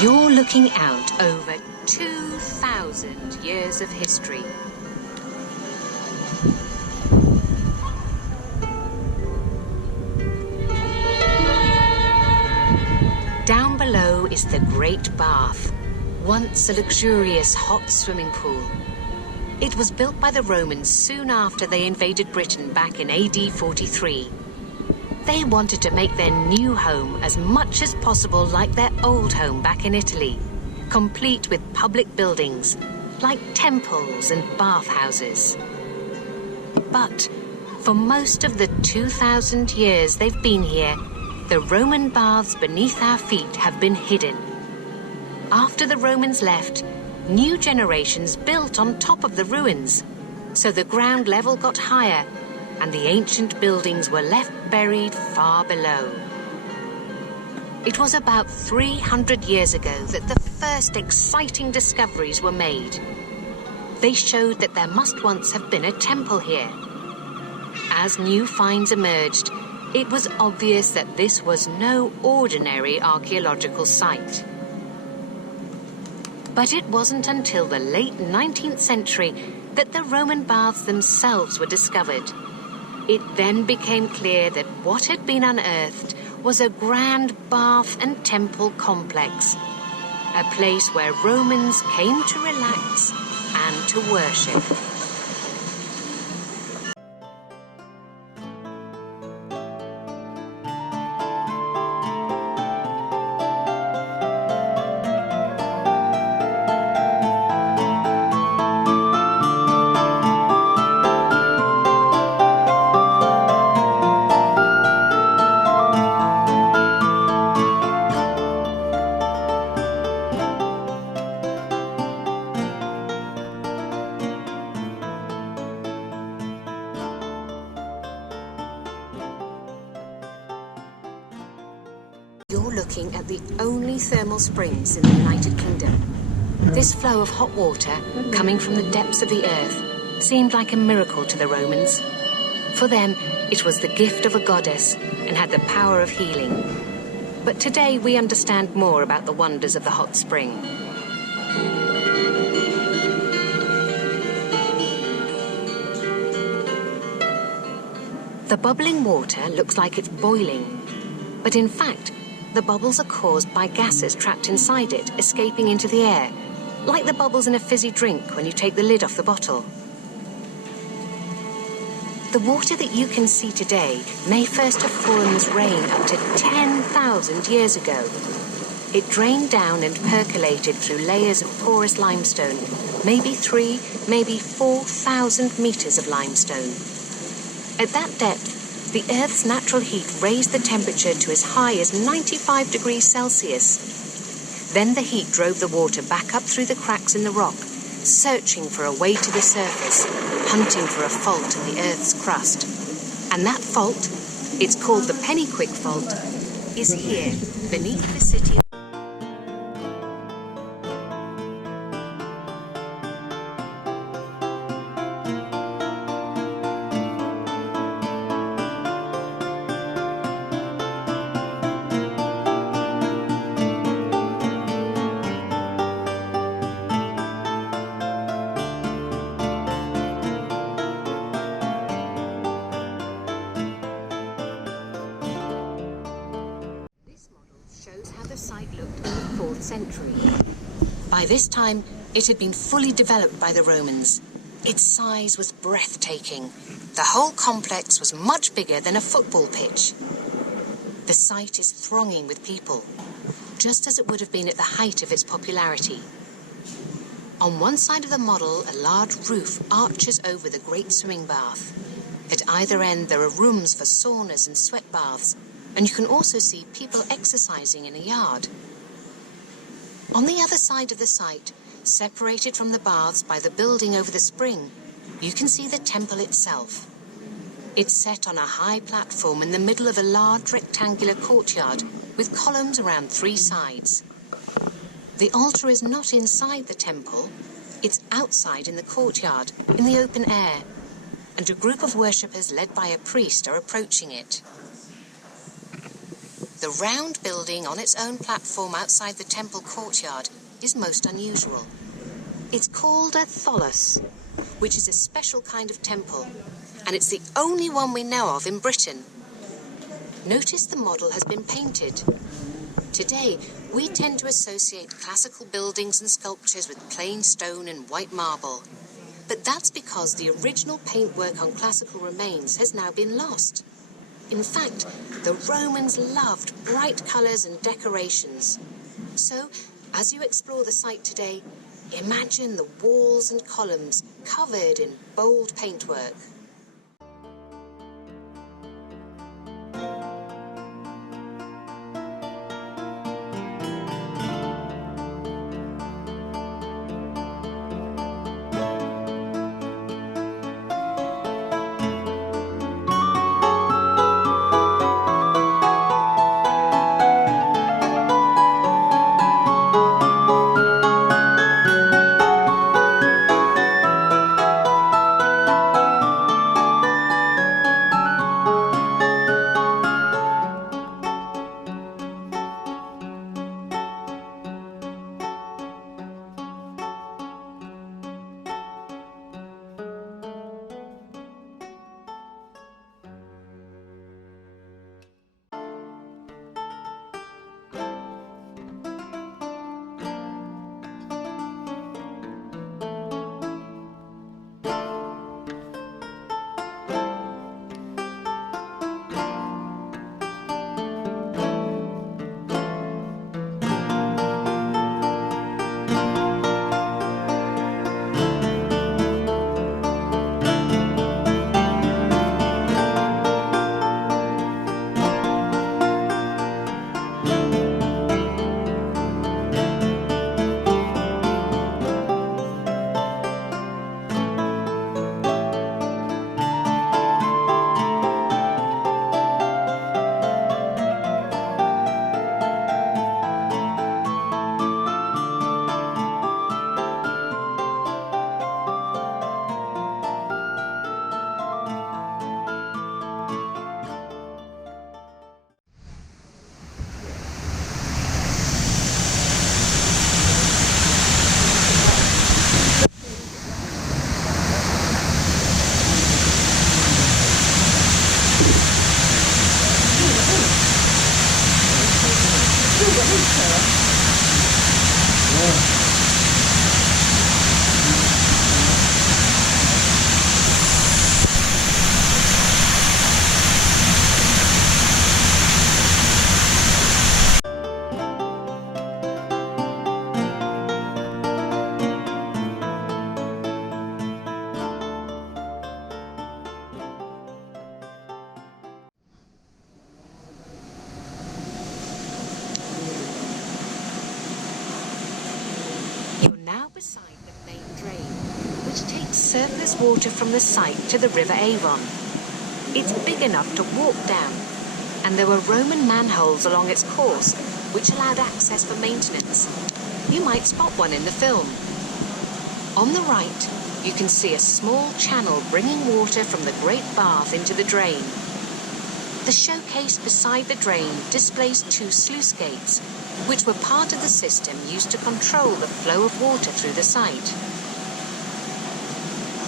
You're looking out over 2,000 years of history. Down below is the Great Bath, once a luxurious hot swimming pool. It was built by the Romans soon after they invaded Britain back in AD 43. They wanted to make their new home as much as possible like their old home back in Italy, complete with public buildings, like temples and bathhouses. But for most of the 2,000 years they've been here, the Roman baths beneath our feet have been hidden. After the Romans left, new generations built on top of the ruins, so the ground level got higher and the ancient buildings were left buried far below. It was about 300 years ago that the first exciting discoveries were made. They showed that there must once have been a temple here. As new finds emerged, it was obvious that this was no ordinary archaeological site. But it wasn't until the late 19th century that the Roman baths themselves were discovered. It then became clear that what had been unearthed was a grand bath and temple complex, a place where Romans came to relax and to worship. You're looking at the only thermal springs in the United Kingdom. This flow of hot water, coming from the depths of the earth, seemed like a miracle to the Romans. For them, it was the gift of a goddess and had the power of healing. But today we understand more about the wonders of the hot spring. The bubbling water looks like it's boiling, but in fact, the bubbles are caused by gases trapped inside it, escaping into the air, like the bubbles in a fizzy drink when you take the lid off the bottle. The water that you can see today may first have fallen as rain up to 10,000 years ago. It drained down and percolated through layers of porous limestone, maybe 3,000, maybe 4,000 meters of limestone. At that depth, the Earth's natural heat raised the temperature to as high as 95 degrees Celsius. Then the heat drove the water back up through the cracks in the rock, searching for a way to the surface, hunting for a fault in the Earth's crust. And that fault, it's called the Pennyquick Fault, is here, beneath the city. Shows how the site looked in the 4th century. By this time, it had been fully developed by the Romans. Its size was breathtaking. The whole complex was much bigger than a football pitch. The site is thronging with people, just as it would have been at the height of its popularity. On one side of the model, a large roof arches over the great swimming bath. At either end, there are rooms for saunas and sweat baths, and you can also see people exercising in a yard. On the other side of the site, separated from the baths by the building over the spring, you can see the temple itself. It's set on a high platform in the middle of a large rectangular courtyard with columns around 3 sides. The altar is not inside the temple, it's outside in the courtyard, in the open air, and a group of worshippers led by a priest are approaching it. The round building on its own platform outside the temple courtyard is most unusual. It's called a tholos, which is a special kind of temple, and it's the only one we know of in Britain. Notice the model has been painted. Today, we tend to associate classical buildings and sculptures with plain stone and white marble. But that's because the original paintwork on classical remains has now been lost. In fact, the Romans loved bright colours and decorations. So, as you explore the site today, imagine the walls and columns covered in bold paintwork. Beside the main drain, which takes surplus water from the site to the River Avon. It's big enough to walk down, and there were Roman manholes along its course, which allowed access for maintenance. You might spot one in the film. On the right, you can see a small channel bringing water from the Great Bath into the drain. The showcase beside the drain displays 2 sluice gates, which were part of the system used to control the flow of water through the site.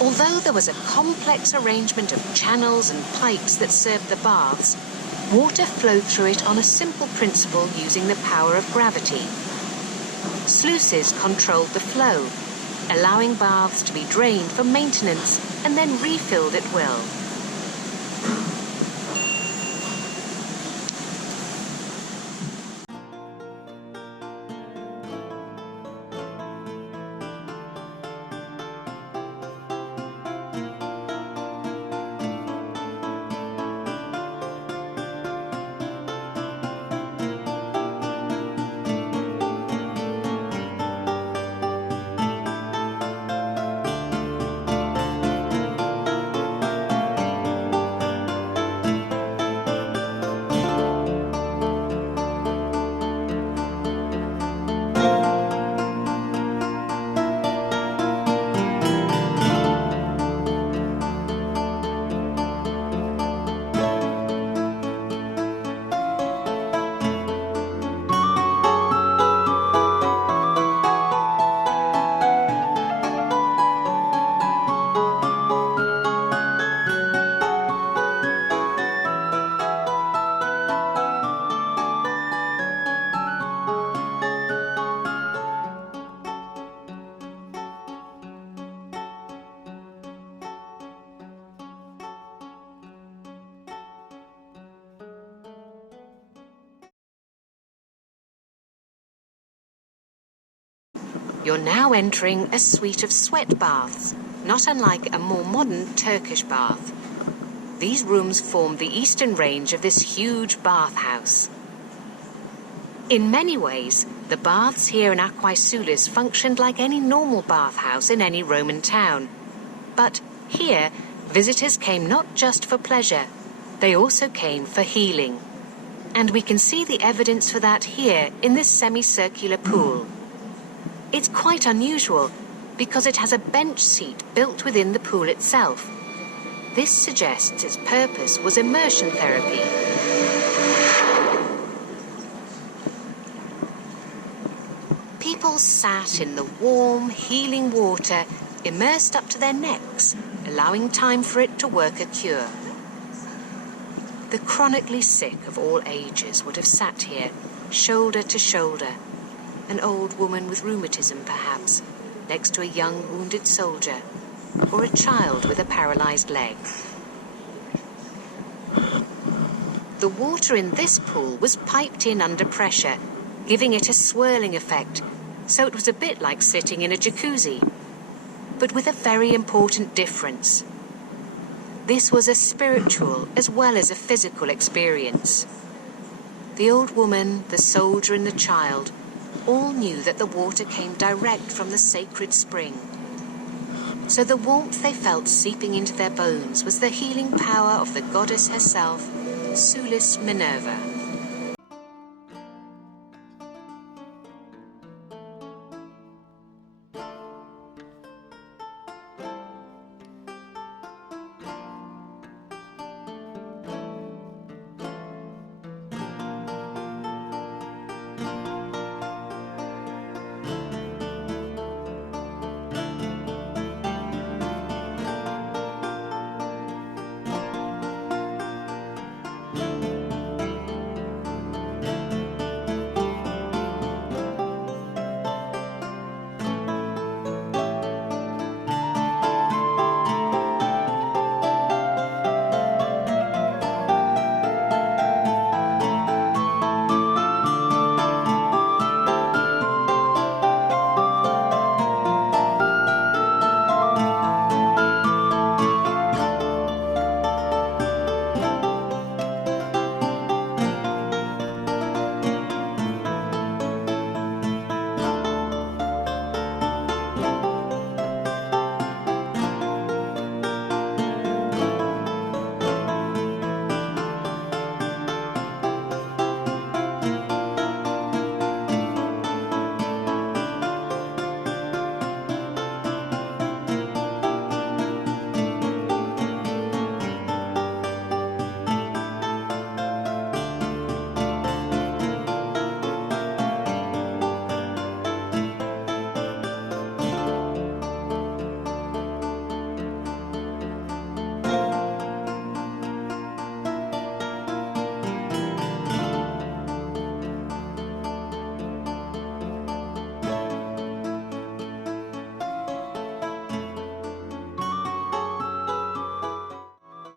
Although there was a complex arrangement of channels and pipes that served the baths, water flowed through it on a simple principle using the power of gravity. Sluices controlled the flow, allowing baths to be drained for maintenance and then refilled at will. You're now entering a suite of sweat baths, not unlike a more modern Turkish bath. These rooms form the eastern range of this huge bathhouse. In many ways, the baths here in Aquae Sulis functioned like any normal bathhouse in any Roman town. But here, visitors came not just for pleasure, they also came for healing. And we can see the evidence for that here in this semicircular pool. It's quite unusual because it has a bench seat built within the pool itself. This suggests its purpose was immersion therapy. People sat in the warm, healing water, immersed up to their necks, allowing time for it to work a cure. The chronically sick of all ages would have sat here, shoulder to shoulder. An old woman with rheumatism, perhaps, next to a young wounded soldier, or a child with a paralyzed leg. The water in this pool was piped in under pressure, giving it a swirling effect, so it was a bit like sitting in a jacuzzi, but with a very important difference. This was a spiritual as well as a physical experience. The old woman, the soldier and the child all knew that the water came direct from the sacred spring. So the warmth they felt seeping into their bones was the healing power of the goddess herself, Sulis Minerva.